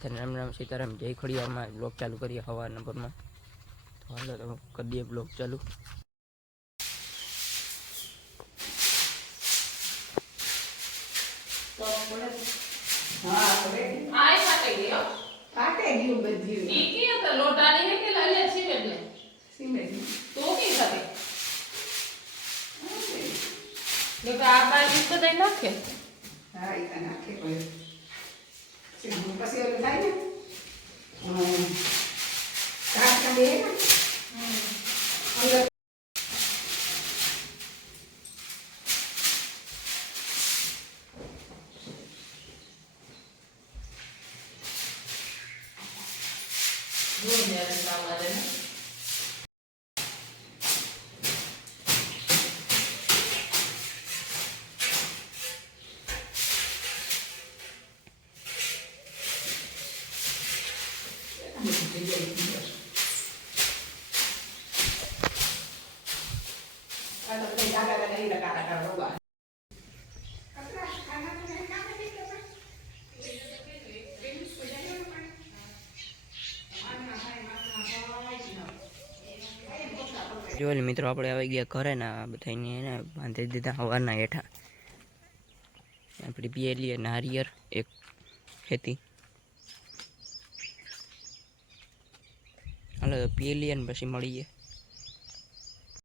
બધાને રામ રામ સીતારામ જય ખોડિયારમાં બ્લોગ ચાલુ કરીએ હવા નંબરમાં. તો હાલો તો કરી દઈએ બ્લોગ ચાલુ. નાખે હા એ નાખે પછી ઓલું થાય ને કાચા દે ને જો મિત્રો આપણે આવી ગયા ઘરે ના બધાને એને બાંધી દીધા હવારના હેઠા. આપણી પિયેલી નારિયેર એક ખેતી હાલો પિયેલી ને પછી મળીએ.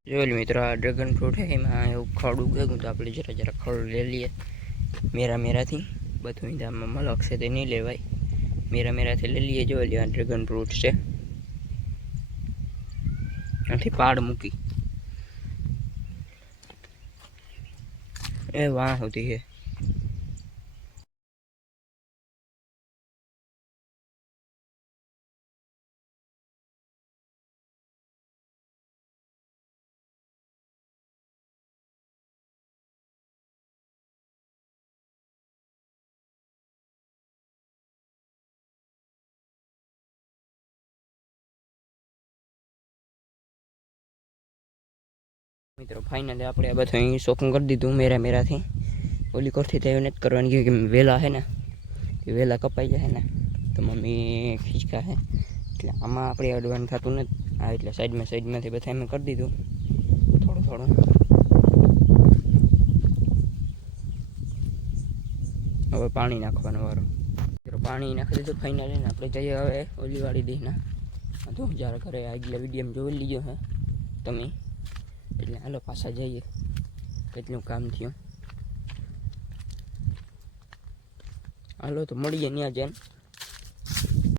જો મિત્રો આ ડ્રેગન ફ્રૂટ છે એમાં એવું ખડ ઉગેલું તો આપણે જરા જરા ખડ લઈ લઈએ મેરાથી. બધું આમાં મલક છે તે નહીં લેવાય, મેરાથી લઈ લઈએ. જો આ ડ્રેગન ફ્રૂટ છે આથી પાડ મૂકી એ વાહ હોતી છે. મિત્રો ફાઇનલી આપણે આ બધું અહીં શોખું કરી દીધું મેરાથી. ઓલી કોરથી તો એવું નથી કરવાની કે વહેલા છે ને એ વહેલા કપાઈ જાય ને તો મમ્મી ખીચકા છે એટલે આમાં આપણે અડવાનું થતું નથી. આ એટલે સાઈડમાંથી બધા એમ કરી દીધું થોડું થોડું. હવે પાણી નાખવાનો વારો. પાણી નાખી દીધું ફાઇનલી ને આપણે જઈએ હવે ઓલી વાળી દીના તો જ્યારે ઘરે આગલા વિડીયો જોઈ લીધો હે તમે એટલે હાલો પાછા જઈએ કેટલું કામ થયું. હાલો તો મળીએ ત્યાં જઈને.